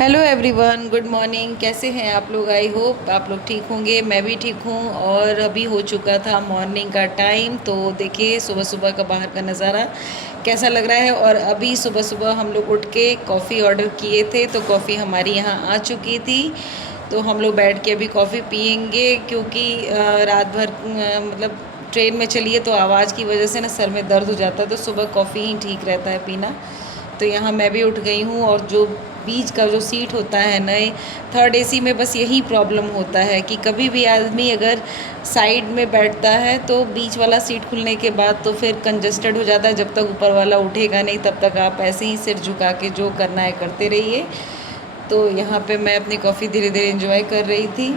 Hello everyone, good morning. कैसे हैं आप लोग? आई होप आप लोग ठीक होंगे। मैं भी ठीक हूँ। और अभी हो चुका था मॉर्निंग का टाइम। तो देखिए सुबह सुबह का बाहर का नज़ारा कैसा लग रहा है। और अभी सुबह सुबह हम लोग उठ के कॉफ़ी ऑर्डर किए थे, तो कॉफ़ी हमारी यहाँ आ चुकी थी। तो हम लोग बैठ के अभी कॉफ़ी पियेंगे, क्योंकि रात भर मतलब ट्रेन में चलिए तो आवाज़ की वजह से ना सर में दर्द हो जाता है, तो सुबह कॉफ़ी ही ठीक रहता है पीना। तो यहाँ मैं भी उठ गई हूँ। और जो बीच का जो सीट होता है नए थर्ड एसी में, बस यही प्रॉब्लम होता है कि कभी भी आदमी अगर साइड में बैठता है तो बीच वाला सीट खुलने के बाद तो फिर कंजस्टेड हो जाता है। जब तक ऊपर वाला उठेगा नहीं तब तक आप ऐसे ही सिर झुका के जो करना है करते रहिए। तो यहाँ पे मैं अपनी कॉफ़ी धीरे धीरे एंजॉय कर रही थी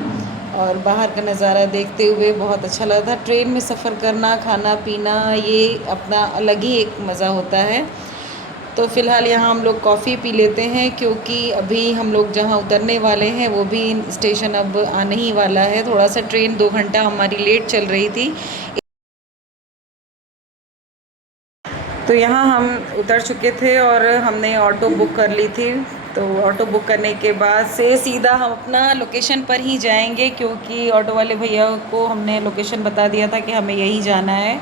और बाहर का नज़ारा देखते हुए बहुत अच्छा लगा था। ट्रेन में सफ़र करना, खाना पीना, ये अपना अलग ही एक मज़ा होता है। तो फ़िलहाल यहाँ हम लोग कॉफ़ी पी लेते हैं, क्योंकि अभी हम लोग जहाँ उतरने वाले हैं वो भी स्टेशन अब आने ही वाला है। थोड़ा सा ट्रेन 2 घंटा हमारी लेट चल रही थी। तो यहाँ हम उतर चुके थे और हमने ऑटो बुक कर ली थी। तो ऑटो बुक करने के बाद से सीधा हम अपना लोकेशन पर ही जाएंगे, क्योंकि ऑटो वाले भैया को हमने लोकेशन बता दिया था कि हमें यही जाना है।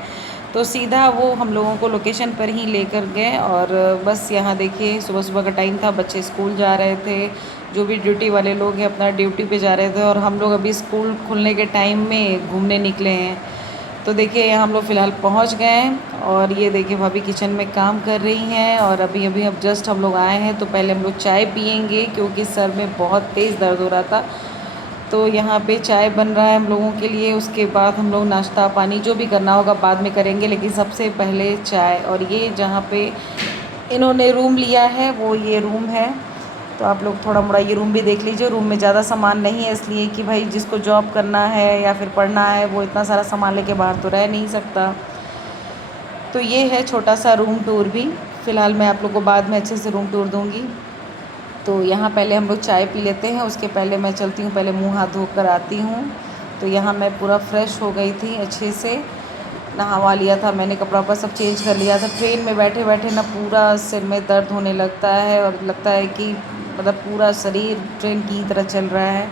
तो सीधा वो हम लोगों को लोकेशन पर ही लेकर गए। और बस यहाँ देखिए सुबह सुबह का टाइम था, बच्चे स्कूल जा रहे थे, जो भी ड्यूटी वाले लोग हैं अपना ड्यूटी पे जा रहे थे, और हम लोग अभी स्कूल खुलने के टाइम में घूमने निकले हैं। तो देखिए यहाँ हम लोग फ़िलहाल पहुँच गए हैं। और ये देखिए भाभी किचन में काम कर रही हैं। और अभी अभी अब जस्ट हम लोग आए हैं, तो पहले हम लोग चाय पियेंगे, क्योंकि सर में बहुत तेज़ दर्द हो रहा था। तो यहाँ पे चाय बन रहा है हम लोगों के लिए। उसके बाद हम लोग नाश्ता पानी जो भी करना होगा बाद में करेंगे, लेकिन सबसे पहले चाय। और ये जहाँ पे इन्होंने रूम लिया है वो ये रूम है। तो आप लोग थोड़ा मोड़ा ये रूम भी देख लीजिए। रूम में ज़्यादा सामान नहीं है, इसलिए कि भाई जिसको जॉब करना है या फिर पढ़ना है वो इतना सारा सामान लेके बाहर तो रह नहीं सकता। तो ये है छोटा सा रूम टूर भी। फ़िलहाल मैं आप लोग को बाद में अच्छे से रूम टूर दूँगी। तो यहाँ पहले हम लोग चाय पी लेते हैं, उसके पहले मैं चलती हूँ, पहले मुँह हाथ धो कर आती हूँ। तो यहाँ मैं पूरा फ्रेश हो गई थी, अच्छे से नहावा लिया था मैंने, कपड़ा वपड़ा सब चेंज कर लिया था। ट्रेन में बैठे बैठे ना पूरा सिर में दर्द होने लगता है, और लगता है कि मतलब पूरा शरीर ट्रेन की तरह चल रहा है।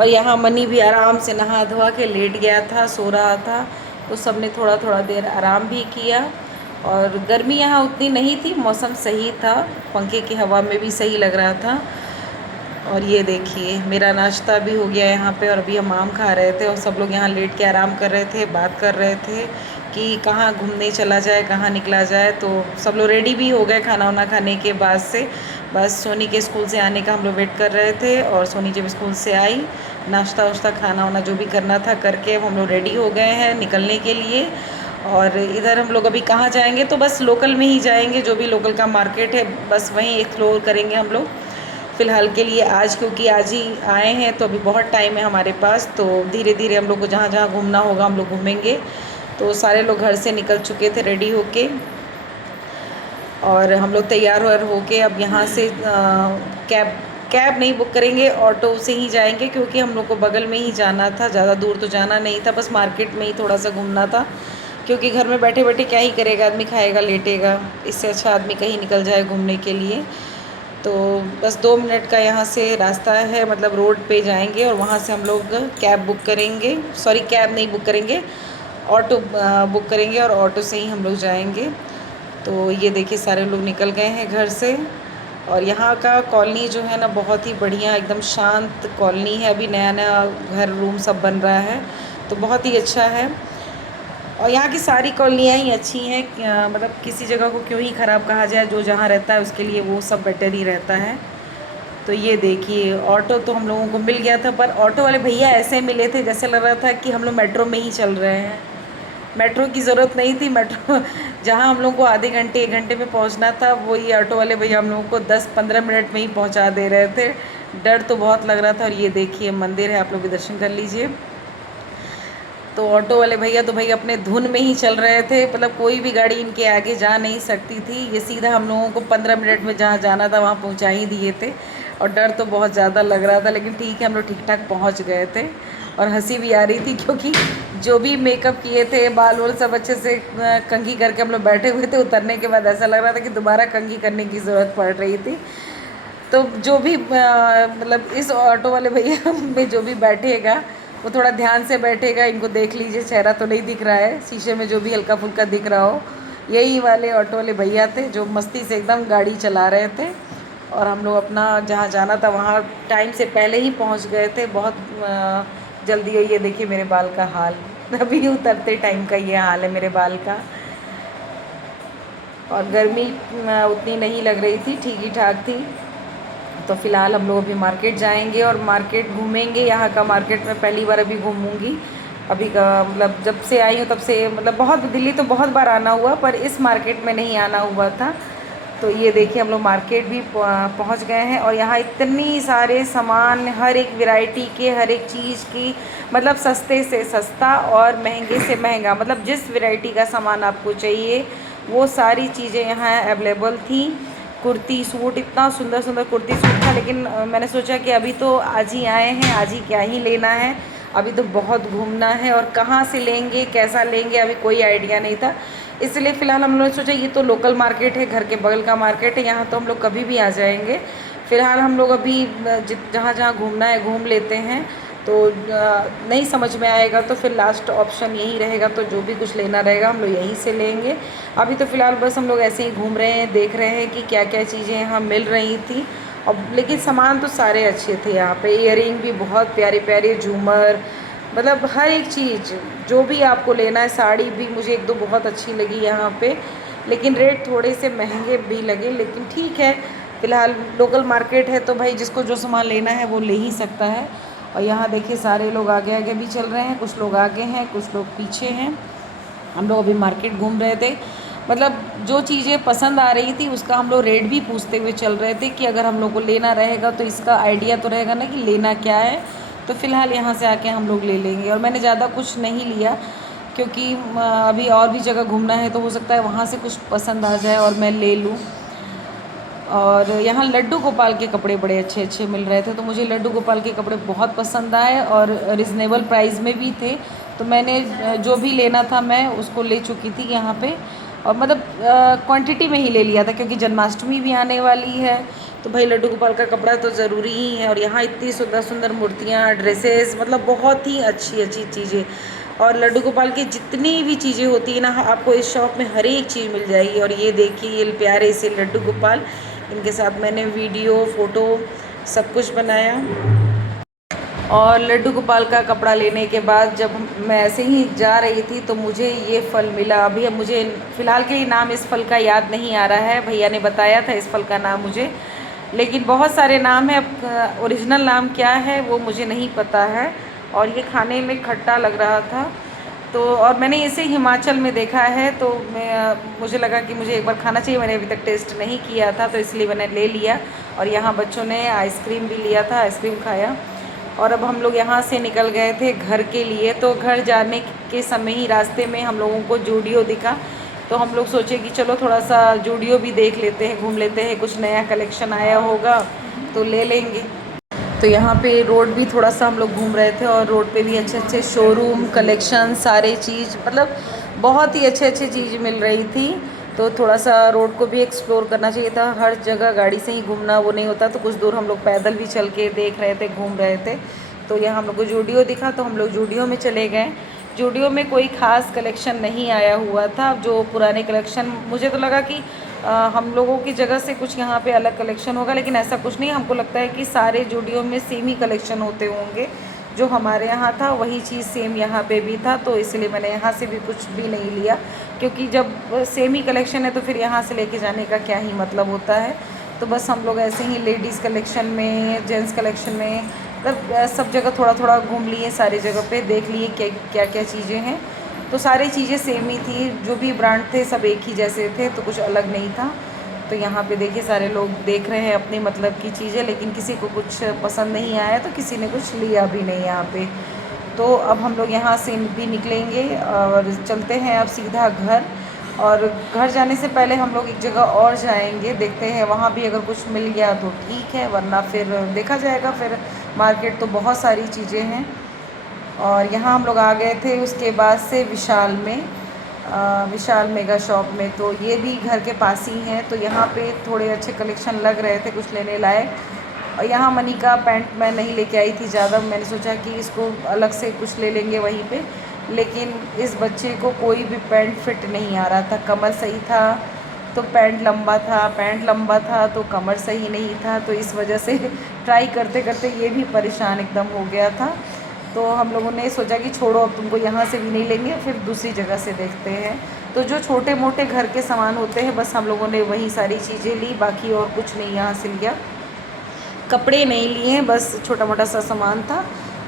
और यहाँ मनी भी आराम से नहा धोवा के लेट गया था, सो रहा था। तो सब ने थोड़ा थोड़ा देर आराम भी किया। और गर्मी यहाँ उतनी नहीं थी, मौसम सही था, पंखे की हवा में भी सही लग रहा था। और ये देखिए मेरा नाश्ता भी हो गया यहाँ पे। और अभी हम आम खा रहे थे और सब लोग यहाँ लेट के आराम कर रहे थे, बात कर रहे थे कि कहाँ घूमने चला जाए, कहाँ निकला जाए। तो सब लोग रेडी भी हो गए खाना वाना खाने के बाद से। बस सोनी के स्कूल से आने का हम लोग वेट कर रहे थे। और सोनी जब स्कूल से आई, नाश्ता वाश्ता खाना वाना जो भी करना था करके हम लोग रेडी हो गए हैं निकलने के लिए। और इधर हम लोग अभी कहाँ जाएंगे, तो बस लोकल में ही जाएंगे, जो भी लोकल का मार्केट है बस वहीं एक्सप्लोर करेंगे हम लोग फ़िलहाल के लिए आज, क्योंकि आज ही आए हैं तो अभी बहुत टाइम है हमारे पास। तो धीरे धीरे हम लोग को जहाँ जहाँ घूमना होगा हम लोग घूमेंगे। तो सारे लोग घर से निकल चुके थे रेडी होके, और हम लोग तैयार होके अब यहाँ से कैब कैब नहीं बुक करेंगे, ऑटो से ही जाएंगे, क्योंकि हम लोग को बगल में ही जाना था, ज़्यादा दूर तो जाना नहीं था, बस मार्केट में ही थोड़ा सा घूमना था। क्योंकि घर में बैठे बैठे क्या ही करेगा आदमी, खाएगा लेटेगा, इससे अच्छा आदमी कहीं निकल जाए घूमने के लिए। तो बस 2 मिनट का यहाँ से रास्ता है, मतलब रोड पे जाएंगे और वहाँ से हम लोग कैब बुक करेंगे, सॉरी कैब नहीं बुक करेंगे, ऑटो बुक करेंगे और ऑटो से ही हम लोग जाएंगे। तो ये देखिए सारे लोग निकल गए हैं घर से। और यहाँ का कॉलोनी जो है ना बहुत ही बढ़िया, एकदम शांत कॉलोनी है। अभी नया नया घर रूम सब बन रहा है, तो बहुत ही अच्छा है। और यहाँ की सारी कॉलोनियाँ ही अच्छी हैं, मतलब किसी जगह को क्यों ही ख़राब कहा जाए, जो जहाँ रहता है उसके लिए वो सब बेटर ही रहता है। तो ये देखिए ऑटो तो हम लोगों को मिल गया था, पर ऑटो वाले भैया ऐसे मिले थे जैसे लग रहा था कि हम लोग मेट्रो में ही चल रहे हैं। मेट्रो की ज़रूरत नहीं थी, मेट्रो जहाँ हम लोगों को आधे घंटे 1 घंटे में पहुँचना था, वो ये ऑटो वाले भैया हम लोगों को 10-15 मिनट में ही पहुँचा दे रहे थे। डर तो बहुत लग रहा था। और ये देखिए मंदिर है, आप लोग भी दर्शन कर लीजिए। तो ऑटो वाले भैया तो भाई अपने धुन में ही चल रहे थे, मतलब कोई भी गाड़ी इनके आगे जा नहीं सकती थी। ये सीधा हम लोगों को 15 मिनट में जहाँ जाना था वहाँ पहुँचा ही दिए थे। और डर तो बहुत ज़्यादा लग रहा था, लेकिन ठीक है हम लोग ठीक ठाक पहुँच गए थे। और हंसी भी आ रही थी, क्योंकि जो भी मेकअप किए थे, बाल वाल सब अच्छे से कंघी करके हम लोग बैठे हुए थे। उतरने के बाद ऐसा लग रहा था कि दोबारा कंघी करने की ज़रूरत पड़ रही थी। तो जो भी मतलब इस ऑटो वाले भैया में जो भी बैठेगा वो थोड़ा ध्यान से बैठेगा। इनको देख लीजिए, चेहरा तो नहीं दिख रहा है, शीशे में जो भी हल्का फुल्का दिख रहा हो। यही वाले ऑटो वाले भैया थे जो मस्ती से एकदम गाड़ी चला रहे थे। और हम लोग अपना जहाँ जाना था वहाँ टाइम से पहले ही पहुँच गए थे। बहुत जल्दी। ये देखिए मेरे बाल का हाल, अभी उतरते टाइम का ये हाल है मेरे बाल का। और गर्मी उतनी नहीं लग रही थी, ठीक ही ठाक थी। तो फ़िलहाल हम लोग अभी मार्केट जाएंगे और मार्केट घूमेंगे। यहाँ का मार्केट में पहली बार अभी घूमूंगी। अभी का मतलब जब से आई हूँ तब से, मतलब बहुत दिल्ली तो बहुत बार आना हुआ, पर इस मार्केट में नहीं आना हुआ था। तो ये देखिए हम लोग मार्केट भी पहुँच गए हैं। और यहाँ इतनी सारे सामान, हर एक वैरायटी के, हर एक चीज़ की, मतलब सस्ते से सस्ता और महंगे से महंगा, मतलब जिस वैरायटी का सामान आपको चाहिए वो सारी चीज़ें यहाँ अवेलेबल थी। कुर्ती सूट, इतना सुंदर सुंदर कुर्ती सूट था। लेकिन मैंने सोचा कि अभी तो आज ही आए हैं, आज ही क्या ही लेना है, अभी तो बहुत घूमना है और कहाँ से लेंगे, कैसा लेंगे, अभी कोई आइडिया नहीं था। इसलिए फ़िलहाल हम लोगों ने सोचा ये तो लोकल मार्केट है, घर के बगल का मार्केट है, यहाँ तो हम लोग कभी भी आ जाएंगे। फ़िलहाल हम लोग अभी जहाँ जहाँ घूमना है घूम लेते हैं। तो नहीं समझ में आएगा तो फिर लास्ट ऑप्शन यही रहेगा, तो जो भी कुछ लेना रहेगा हम लोग यहीं से लेंगे। अभी तो फ़िलहाल बस हम लोग ऐसे ही घूम रहे हैं, देख रहे हैं कि क्या क्या चीज़ें यहाँ मिल रही थी। और लेकिन सामान तो सारे अच्छे थे यहाँ पे। इयररिंग भी बहुत प्यारे प्यारे, झूमर, मतलब हर एक चीज़ जो भी आपको लेना है। साड़ी भी मुझे एक दो बहुत अच्छी लगी यहाँ पे, लेकिन रेट थोड़े से महंगे भी लगे, लेकिन ठीक है। फ़िलहाल लोकल मार्केट है तो भाई जिसको जो सामान लेना है वो ले ही सकता है। और यहाँ देखिए सारे लोग आगे आगे भी चल रहे हैं, कुछ लोग आगे हैं, कुछ लोग पीछे हैं। हम लोग अभी मार्केट घूम रहे थे, मतलब जो चीज़ें पसंद आ रही थी उसका हम लोग रेट भी पूछते हुए चल रहे थे कि अगर हम लोग को लेना रहेगा तो इसका आइडिया तो रहेगा ना कि लेना क्या है। तो फ़िलहाल यहाँ से आके हम लोग ले लेंगे। और मैंने ज़्यादा कुछ नहीं लिया क्योंकि अभी और भी जगह घूमना है, तो हो सकता है वहाँ से कुछ पसंद आ जाए और मैं ले लूँ। और यहाँ लड्डू गोपाल के कपड़े बड़े अच्छे अच्छे मिल रहे थे, तो मुझे लड्डू गोपाल के कपड़े बहुत पसंद आए और रिजनेबल प्राइस में भी थे। तो मैंने जो भी लेना था मैं उसको ले चुकी थी यहाँ पे। और मतलब क्वांटिटी में ही ले लिया था क्योंकि जन्माष्टमी भी आने वाली है, तो भाई लड्डू गोपाल का कपड़ा तो ज़रूरी ही है। और यहाँ इतनी सुंदर सुंदर मूर्तियाँ, ड्रेसेस, मतलब बहुत ही अच्छी अच्छी चीज़ें। और लड्डू गोपाल की जितनी भी चीज़ें होती है ना, आपको इस शॉप में हर एक चीज़ मिल जाएगी। और ये देखिए ये प्यारे से लड्डू गोपाल, इनके साथ मैंने वीडियो, फ़ोटो सब कुछ बनाया। और लड्डू गोपाल का कपड़ा लेने के बाद जब मैं ऐसे ही जा रही थी तो मुझे ये फल मिला। अभी मुझे फ़िलहाल के लिए नाम इस फल का याद नहीं आ रहा है, भैया ने बताया था इस फल का नाम मुझे, लेकिन बहुत सारे नाम है, अब ओरिजिनल नाम क्या है वो मुझे नहीं पता है। और ये खाने में खट्टा लग रहा था, तो और मैंने इसे हिमाचल में देखा है, तो मुझे लगा कि मुझे एक बार खाना चाहिए। मैंने अभी तक टेस्ट नहीं किया था, तो इसलिए मैंने ले लिया। और यहाँ बच्चों ने आइसक्रीम भी लिया था, आइसक्रीम खाया। और अब हम लोग यहाँ से निकल गए थे घर के लिए। तो घर जाने के समय ही रास्ते में हम लोगों को जूडियो दिखा, तो हम लोग सोचे कि चलो थोड़ा सा जूडियो भी देख लेते हैं, घूम लेते हैं, कुछ नया कलेक्शन आया होगा तो ले लेंगे। तो यहाँ पे रोड भी थोड़ा सा हम लोग घूम रहे थे और रोड पे भी अच्छे अच्छे शोरूम, कलेक्शन, सारे चीज़, मतलब बहुत ही अच्छे अच्छे चीज़ मिल रही थी। तो थोड़ा सा रोड को भी एक्सप्लोर करना चाहिए था, हर जगह गाड़ी से ही घूमना वो नहीं होता, तो कुछ दूर हम लोग पैदल भी चल के देख रहे थे, घूम रहे थे। तो यहाँ हम लोग को जूडियो दिखा तो हम लोग जूडियो में चले गए। जूडियो में कोई ख़ास कलेक्शन नहीं आया हुआ था, जो पुराने कलेक्शन, मुझे तो लगा कि हम लोगों की जगह से कुछ यहाँ पे अलग कलेक्शन होगा, लेकिन ऐसा कुछ नहीं। हमको लगता है कि सारे जूडियो में सेम ही कलेक्शन होते होंगे, जो हमारे यहाँ था वही चीज़ सेम यहाँ पे भी था। तो इसलिए मैंने यहाँ से भी कुछ भी नहीं लिया, क्योंकि जब सेम ही कलेक्शन है तो फिर यहाँ से लेके जाने का क्या ही मतलब होता है। तो बस हम लोग ऐसे ही लेडीज़ कलेक्शन में, जेंट्स कलेक्शन में, मतलब सब जगह थोड़ा थोड़ा घूम लिए, सारी जगह पे देख लिए क्या क्या चीज़ें हैं। तो सारी चीज़ें सेम ही थी, जो भी ब्रांड थे सब एक ही जैसे थे, तो कुछ अलग नहीं था। तो यहाँ पे देखिए सारे लोग देख रहे हैं अपनी मतलब की चीज़ें, लेकिन किसी को कुछ पसंद नहीं आया तो किसी ने कुछ लिया भी नहीं यहाँ पे। तो अब हम लोग यहाँ से भी निकलेंगे और चलते हैं अब सीधा घर। और घर जाने से पहले हम लोग एक जगह और जाएंगे, देखते हैं वहाँ भी अगर कुछ मिल गया तो ठीक है, वरना फिर देखा जाएगा। फिर मार्केट तो बहुत सारी चीज़ें हैं। और यहाँ हम लोग आ गए थे उसके बाद से विशाल में। विशाल मेगा शॉप में। तो ये भी घर के पास ही हैं, तो यहाँ पे थोड़े अच्छे कलेक्शन लग रहे थे कुछ लेने लायक। और यहाँ मनी का पैंट मैं नहीं लेके आई थी ज़्यादा, मैंने सोचा कि इसको अलग से कुछ ले लेंगे वहीं पे, लेकिन इस बच्चे को कोई भी पैंट फिट नहीं आ रहा था। कमर सही था तो पैंट लंबा था, पैंट लंबा था तो कमर सही नहीं था, तो इस वजह से ट्राई करते करते ये भी परेशान एकदम हो गया था। तो हम लोगों ने सोचा कि छोड़ो, अब तुमको यहाँ से भी नहीं लेंगे, फिर दूसरी जगह से देखते हैं। तो जो छोटे मोटे घर के सामान होते हैं बस हम लोगों ने वही सारी चीज़ें ली, बाकी और कुछ नहीं यहाँ से लिया। कपड़े नहीं लिए हैं, बस छोटा मोटा सा सामान था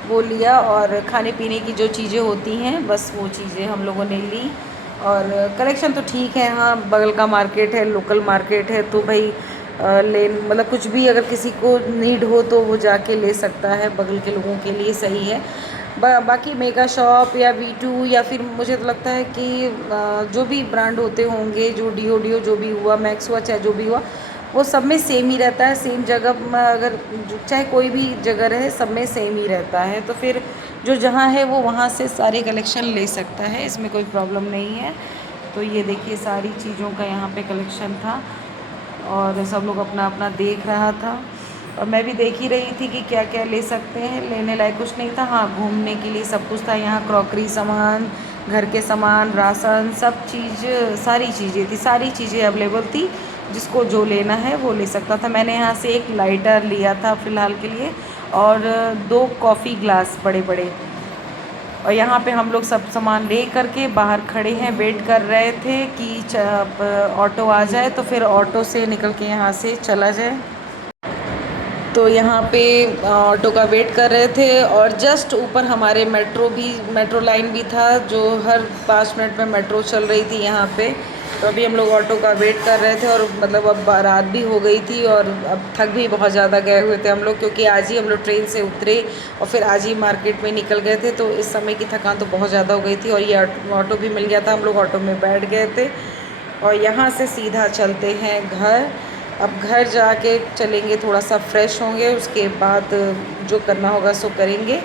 वो लिया, और खाने पीने की जो चीज़ें होती हैं बस वो चीज़ें हम लोगों ने ली। और कलेक्शन तो ठीक है, हाँ बगल का मार्केट है, लोकल मार्केट है, तो भाई ले मतलब कुछ भी अगर किसी को नीड हो तो वो जाके ले सकता है, बगल के लोगों के लिए सही है। बाकी मेगा शॉप या V2 या फिर मुझे तो लगता है कि जो भी ब्रांड होते होंगे, जो डीओ जो भी हुआ, मैक्स हुआ, चाहे जो भी हुआ, वो सब में सेम ही रहता है। सेम जगह में अगर चाहे कोई भी जगह रहे, सब में सेम ही रहता है। तो फिर जो जहाँ है वो वहाँ से सारे कलेक्शन ले सकता है, इसमें कोई प्रॉब्लम नहीं है। तो ये देखिए सारी चीज़ों का यहाँ पे कलेक्शन था, और सब लोग अपना अपना देख रहा था, और मैं भी देख ही रही थी कि क्या क्या ले सकते हैं। लेने लायक कुछ नहीं था, हाँ घूमने के लिए सब कुछ था यहाँ, क्रॉकरी सामान, घर के सामान, राशन, सब चीज़, सारी चीज़ें थी, सारी चीज़ें अवेलेबल थी। जिसको जो लेना है वो ले सकता था। मैंने यहाँ से एक लाइटर लिया था फ़िलहाल के लिए, और 2 कॉफ़ी ग्लास बड़े बड़े। और यहाँ पे हम लोग सब सामान ले करके बाहर खड़े हैं, वेट कर रहे थे कि ऑटो आ जाए तो फिर ऑटो से निकल के यहाँ से चला जाए। तो यहाँ पे ऑटो का वेट कर रहे थे, और जस्ट ऊपर हमारे मेट्रो लाइन भी था, जो हर 5 मिनट में मेट्रो चल रही थी यहाँ पे। तो अभी हम लोग ऑटो का वेट कर रहे थे, और मतलब अब रात भी हो गई थी, और अब थक भी बहुत ज़्यादा गए हुए थे हम लोग, क्योंकि आज ही हम लोग ट्रेन से उतरे और फिर आज ही मार्केट में निकल गए थे। तो इस समय की थकान तो बहुत ज़्यादा हो गई थी, और ये ऑटो भी मिल गया था, हम लोग ऑटो में बैठ गए थे। और यहाँ से सीधा चलते हैं घर। अब घर जाके चलेंगे, थोड़ा सा फ्रेश होंगे, उसके बाद जो करना होगा सो करेंगे।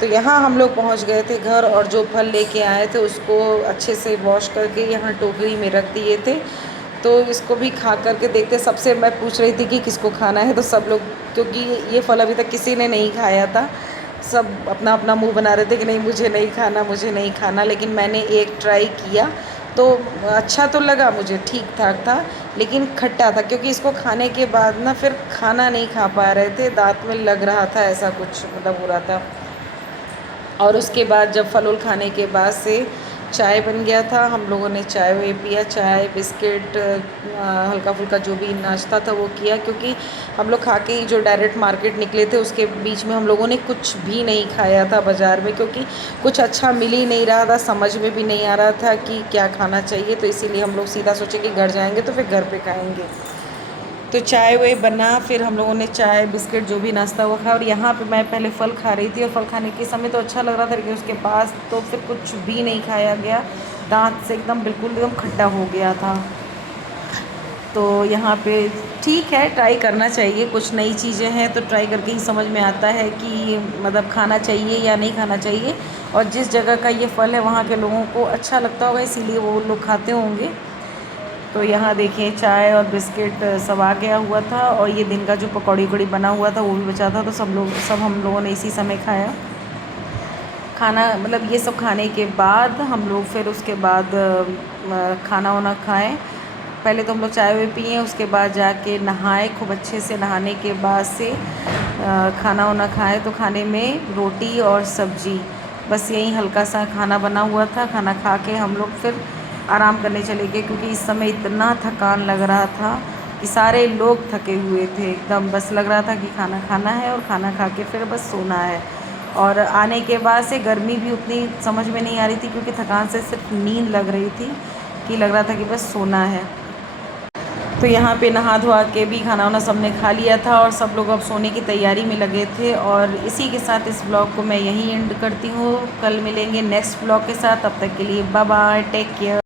तो यहाँ हम लोग पहुँच गए थे घर, और जो फल लेके आए थे उसको अच्छे से वॉश करके यहाँ टोकरी में रख दिए थे। तो इसको भी खा करके देखते। सबसे मैं पूछ रही थी कि किसको खाना है, तो सब लोग, क्योंकि ये फल अभी तक किसी ने नहीं खाया था, सब अपना अपना मुंह बना रहे थे कि नहीं मुझे नहीं खाना, मुझे नहीं खाना। लेकिन मैंने एक ट्राई किया तो अच्छा तो लगा मुझे, ठीक ठाक था, लेकिन खट्टा था, क्योंकि इसको खाने के बाद ना फिर खाना नहीं खा पा रहे थे, दांत में लग रहा था, ऐसा कुछ मतलब हो रहा था। और उसके बाद जब फल उल खाने के बाद से चाय बन गया था, हम लोगों ने चाय वो पिया, चाय बिस्किट हल्का फुल्का जो भी नाश्ता था वो किया, क्योंकि हम लोग खा के ही जो डायरेक्ट मार्केट निकले थे, उसके बीच में हम लोगों ने कुछ भी नहीं खाया था बाज़ार में, क्योंकि कुछ अच्छा मिल ही नहीं रहा था, समझ में भी नहीं आ रहा था कि क्या खाना चाहिए। तो इसीलिए हम लोग सीधा सोचे कि घर जाएंगे तो फिर घर पे खाएंगे। तो चाय वाय बना, फिर हम लोगों ने चाय बिस्किट जो भी नाश्ता वो खाया। और यहाँ पे मैं पहले फ़ल खा रही थी, और फल खाने के समय तो अच्छा लग रहा था, लेकिन उसके पास तो फिर कुछ भी नहीं खाया गया, दांत से एकदम बिल्कुल एकदम खट्टा हो गया था। तो यहाँ पे ठीक है, ट्राई करना चाहिए, कुछ नई चीज़ें हैं तो ट्राई करके ही समझ में आता है कि मतलब खाना चाहिए या नहीं खाना चाहिए। और जिस जगह का ये फ़ल है वहाँ के लोगों को अच्छा लगता होगा, इसीलिए वो लोग खाते होंगे। तो यहाँ देखिए चाय और बिस्किट सब आ गया हुआ था, और ये दिन का जो पकौड़ी उकौड़ी बना हुआ था वो भी बचा था, तो सब हम लोगों ने इसी समय खाया खाना। मतलब ये सब खाने के बाद हम लोग फिर उसके बाद खाना वाना खाएँ। पहले तो हम लोग चाय वाय पिए, उसके बाद जाके नहाए खूब अच्छे से, नहाने के बाद से खाना वाना खाए। तो खाने में रोटी और सब्ज़ी, बस यही हल्का सा खाना बना हुआ था। खाना खा के हम लोग फिर आराम करने चले गए, क्योंकि इस समय इतना थकान लग रहा था कि सारे लोग थके हुए थे एकदम, बस लग रहा था कि खाना खाना है और खाना खा के फिर बस सोना है। और आने के बाद से गर्मी भी उतनी समझ में नहीं आ रही थी, क्योंकि थकान से सिर्फ नींद लग रही थी, कि लग रहा था कि बस सोना है। तो यहाँ पे नहा धोआ के भी खाना वाना सबने खा लिया था, और सब लोग अब सोने की तैयारी में लगे थे। और इसी के साथ इस ब्लॉग को मैं यहीं एंड करती हूँ। कल मिलेंगे नेक्स्ट ब्लॉग के साथ, तब तक के लिए बाय बाय, टेक केयर।